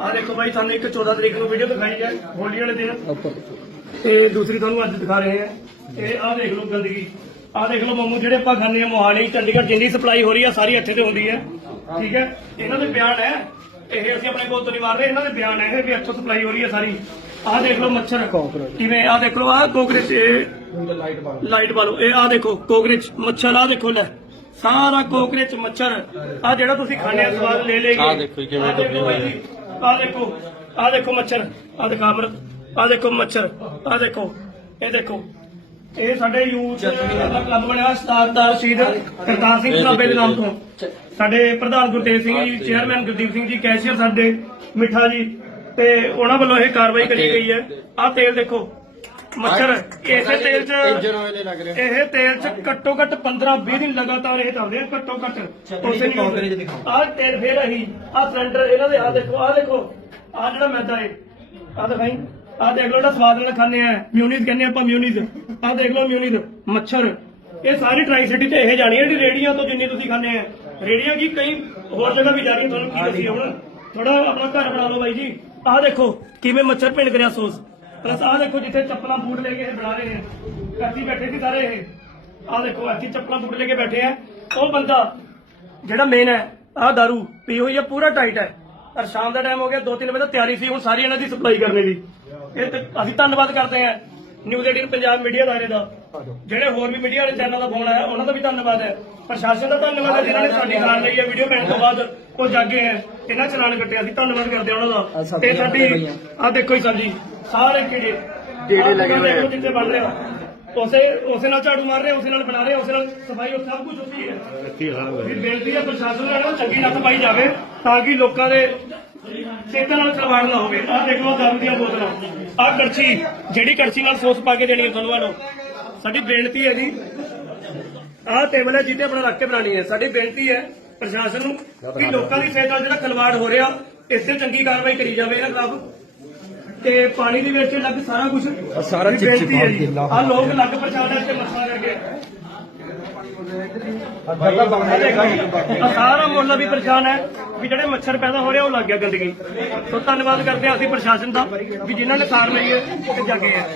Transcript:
ਆ ਦੇਖੋ ਬਾਈ ਤੁਹਾਨੂੰ ਇੱਕ 14 ਤਰੀਕ ਨੂੰ ਵੀਡੀਓ ਦਿਖਾਈ ਹੈ ਹੋਲੀ ਵਾਲੇ ਦਿਨ। ਤੇ ਦੂਸਰੀ ਤੁਹਾਨੂੰ ਅੱਜ ਦਿਖਾ ਰਹੇ ਹਾਂ। ਇਹ ਆਹ ਦੇਖ ਲਓ ਗੰਦਗੀ। ਆਹ ਦੇਖ ਲਓ ਮੋਮੋ ਜਿਹੜੇ ਆਪਾਂ ਖਾਂਦੇ ਆ ਮੋਹਾਲੀ ਚੰਡੀਗੜ੍ਹ ਜਿੰਨੀ ਸਪਲਾਈ ਹੋ ਰਹੀ ਹੈ ਸਾਰੀ ਇੱਥੇ ਤੇ ਹੁੰਦੀ ਹੈ। ਠੀਕ ਹੈ? ਇਹਨਾਂ ਦੇ ਬਿਆਨ ਹੈ। ਇਹ ਅਸੀਂ ਆਪਣੇ ਕੋਲ ਤੋਂ ਨਹੀਂ ਮਾਰ ਰਹੇ ਇਹਨਾਂ ਦੇ ਬਿਆਨ ਹੈ ਇਹ ਵੀ ਇੱਥੋਂ ਸਪਲਾਈ ਹੋ ਰਹੀ ਹੈ ਸਾਰੀ। ਆਹ ਦੇਖ ਲਓ ਮੱਛਰ। ਕਿਵੇਂ? ਆਹ ਦੇਖ ਲਓ ਆਹ ਕੋਕਰੇਚ ਲਾਈਟ ਵਾਲੋ ਇਹ ਆਹ ਦੇਖੋ ਕੋਕਰੇਚ ਮੱਛਰ ਆਹ ਦੇਖੋ ਲੈ। ਸਾਰਾ ਕੋਕਰੇਚ ਮੱਛਰ। ਆਹ ਜਿਹੜਾ ਤੁਸੀਂ ਖਾਣੇ ਆ ਸਵਾਦ ਲੈ ਲੇਗੇ ਆਹ ਦੇਖੋ ਕਿਵੇਂ ਬਾਈ ਜੀ, ਆਹ ਦੇਖੋ ਆਹ ਦੇਖੋ ਮੱਛਰ। ਆਹ ਦੇਖੋ ਅਮਰਤ ਆਹ ਦੇਖੋ ਮੱਛਰ। ਆਹ ਦੇਖੋ। ਇਹ ਦੇਖੋ। ਇਹ ਸਾਡੇ ਯੂਥ ਦਾ ਕਲੱਬ ਬਣਿਆ ਸਤਾਰਦਾਰ ਸ਼ਹੀਦ ਕਰਤਾਰ ਸਿੰਘ ਸਲਾਬੇ ਦੇ ਨਾਮ ਤੋਂ। ਸਾਡੇ ਪ੍ਰਧਾਨ ਗੁਰਤੇਜ ਸਿੰਘ ਜੀ ਚੇਅਰਮੈਨ ਗੁਰਦੀਪ ਸਿੰਘ ਜੀ ਕੈਸ਼ੀਅਰ ਸਾਡੇ ਮਿੱਠਾ ਜੀ। ਤੇ ਉਹਨਾਂ ਵੱਲੋਂ ਇਹ ਕਾਰਵਾਈ ਕਰੀ ਗਈ ਹੈ। ਆਹ ਤੇਲ ਦੇਖੋ। ਮੱਛਰ ਇਸੇ ਤੇਲ 'ਚ ਇੰਜਨ ਆਇਲ ਲੱਗ ਰਿਹਾ। ਇਹ ਤੇਲ 'ਚ ਘੱਟੋ ਘੱਟ 15 20 ਦਿਨ ਲਗਾਤਾਰ ਇਹ ਚੱਲਦੇ ਆ ਘੱਟੋ ਘੱਟ। ਉਸੇ ਨਹੀਂ ਆਹ ਤੇਲ ਫੇਰ ਆਹੀ ਆਹ ਸਿਲੰਡਰ ਇਹਨਾਂ ਦੇ ਆਹ ਦੇਖੋ ਆਹ ਦੇਖੋ ਆਹ ਜਿਹੜਾ ਮੈਦਾ ਹੈ ਆਹ ਦਿਖਾਈ। ਆਹ ਦੇਖ ਲਓ ਜਿਹੜਾ ਸਵਾਦ ਨਾਲ ਖਾਂਦੇ ਆ ਮਿਊਨੀਜ਼ ਕਹਿੰਦੇ ਆਪਾਂ ਮਿਊਨੀਜ਼ ਆਹ ਦੇਖ ਲਓ ਮਿਊਨੀਜ਼ ਮੱਛਰ। ਇਹ ਸਾਰੀ ਟਰਾਈ ਸਿਟੀ ਤੇ ਇਹ ਜਾਣੀ ਹੈ ਜਿਹੜੀ ਰੇੜੀਆਂ ਤੋਂ ਜਿੰਨੀ ਤੁਸੀਂ ਖਾਂਦੇ ਆ। ਰੇੜੀਆਂ ਕੀ ਕਈ ਹੋਰ ਜਗ੍ਹਾ ਵੀ ਜਾ ਰਹੀਆਂ ਤੁਹਾਨੂੰ ਕੀ ਦੱਸੀ ਹੁਣ? ਥੋੜਾ ਆਪਣਾ ਘਰ ਬਣਾ ਲਓ ਬਾਈ ਜੀ। ਆਹ ਦੇਖੋ ਕਿਵੇਂ ਮੱਛਰ ਪਿੰਡ ਕਰਿਆ ਸੋਸ। ਪਲਸ ਆਹ ਦੇਖੋ ਜਿੱਥੇ ਚੱਪਲਾਂ ਬੂਟ ਲੈ ਕੇ ਇਹ ਬਣਾ ਰਹੇ ਨੇ ਕੱਤੀ ਬੈਠੇ ਸੀ ਸਾਰੇ ਇਹ? ਆਹ ਦੇਖੋ, ਇੱਥੇ ਚੱਪਲਾਂ ਬੂਟ ਲੈ ਕੇ ਬੈਠੇ ਆ। ਉਹ ਬੰਦਾ ਜਿਹੜਾ ਮੇਨ ਹੈ, ਆਹ दारू ਪੀ ਹੋਈ ਹੈ ਪੂਰਾ ਟਾਈਟ ਹੈ। ਪਰ ਸ਼ਾਮ ਦਾ ਟਾਈਮ ਹੋ ਗਿਆ 2-3 ਵਜੇ ਤੱਕ ਤਿਆਰੀ ਸੀ, ਹੁਣ ਸਾਰੀ ਇਹਨਾਂ ਦੀ ਸਪਲਾਈ ਕਰਨੇ ਦੀ। ਇਹ ਅਸੀਂ ਧੰਨਵਾਦ ਕਰਦੇ ਹਾਂ ਨਿਊਜ਼ 18 ਪੰਜਾਬ ਮੀਡੀਆ ਦਾਇਰੇ ਦਾ। ਜਿਹੜੇ ਹੋਰ ਵੀ ਮੀਡੀਆ ਵਾਲੇ ਚੈਨਲ ਦਾ ਫੋਨ ਆਇਆ ਉਹਨਾਂ ਦਾ ਵੀ ਧੰਨਵਾਦ ਹੈ। ਪ੍ਰਸ਼ਾਸਨ ਦਾ ਧੰਨਵਾਦ ਹੈ ਜਿਨ੍ਹਾਂ ਨੇ ਸਾਡੀ ਸਾਰ ਲਈ ਹੈ। ਵੀਡੀਓ ਪੈਣ ਤੋਂ ਬਾਅਦ ਉਹ ਜਾਗੇ ਹੈ ਇਹਨਾਂ ਚਲਾਨ ਕੱਟੇ ਅਸੀਂ ਧੰਨਵਾਦ ਕਰਦੇ ਹਾਂ ਉਹਨਾਂ ਦਾ। ਤੇ ਸਾਡੀ ਆਹ ਦੇਖੋ ਹੀ ਸਾਡੀ ਸਾਰੇ ਕੀੜੇ। ਕੀੜੇ ਲੱਗੇ ਹੋਏ ਆ। ਜਿੱਥੇ ਬਣ ਰਿਹਾ। ਉਸੇ ਉਸੇ ਨਾਲ ਝਾੜੂ ਮਾਰ ਰਹੇ ਉਸੇ ਨਾਲ ਬਣਾ ਰਹੇ ਉਸੇ ਨਾਲ ਸਫ਼ਾਈ ਉਹ ਸਭ ਕੁਝ ਉੱਥੇ ਹੀ ਹੈ। ਵੀ ਬੇਨਤੀ ਹੈ ਪ੍ਰਸ਼ਾਸਨ ਨੂੰ ਇਹਨਾਂ ਚੰਗੀ ਨੱਥ ਪਾਈ ਜਾਵੇ ਤਾਂ ਕਿ ਲੋਕਾਂ ਦੇ ਸਿਹਤਾਂ ਨਾਲ ਖਿਲਵਾੜ ਨਾ ਹੋਵੇ। ਆਹ ਦੇਖ ਦਾਰੂ ਦੀਆਂ ਬੋਤਲਾਂ। ਆਹ ਕੜਛੀ ਜਿਹੜੀ ਕੜਛੀ ਨਾਲ ਸੌਸ ਪਾ ਕੇ ਦੇਣੀ ਹੈ ਤੁਹਾਨੂੰ ਆਨੋ ਸਾਡੀ ਬੇਨਤੀ ਹੈ ਜੀ। ਆਹ ਟੇਬਲ ਹੈ ਜਿੱਤੇ ਆਪਣਾ ਰੱਖ ਕੇ ਬਣਾਣੀ ਹੈ। ਸਾਡੀ ਬੇਨਤੀ ਹੈ ਪ੍ਰਸ਼ਾਸਨ ਨੂੰ ਕਿ ਲੋਕਾਂ ਦੀ ਸਿਹਤ ਨਾਲ ਜਿਹੜਾ ਖਿਲਵਾੜ ਹੋ ਰਿਹਾ ਇਸ ਤੇ ਚੰਗੀ ਕਾਰਵਾਈ ਕਰੀ ਜਾਵੇ ਇਹਨਾਂ ਖਿਲਾਫ। ਤੇ ਪਾਣੀ ਦੀ ਵੇਚ ਲੱਗ ਸਾਰਾ ਕੁਝ ਸਾਰਾ ਬੇਨਤੀ ਹੈ ਜੀ। ਆ ਲੋਕ ਲੱਗ ਪ੍ਰਚਾਰ ਇੱਥੇ ਮਸਲਾ ਕਰਕੇ। ਸਾਰਾ ਮੁਹੱਲਾ ਵੀ ਪਰੇਸ਼ਾਨ ਹੈ ਵੀ ਜਿਹੜੇ ਮੱਛਰ ਪੈਦਾ ਹੋ ਰਹੇ ਉਹ ਲੱਗ ਗਿਆ ਗੰਦਗੀ। ਸੋ ਧੰਨਵਾਦ ਕਰਦੇ ਹਾਂ ਅਸੀਂ ਪ੍ਰਸ਼ਾਸਨ ਦਾ ਵੀ ਜਿਨ੍ਹਾਂ ਨੇ ਸਾਰ ਲਈ ਹੈ ਤੇ ਜਾਗੇ ਹੈ।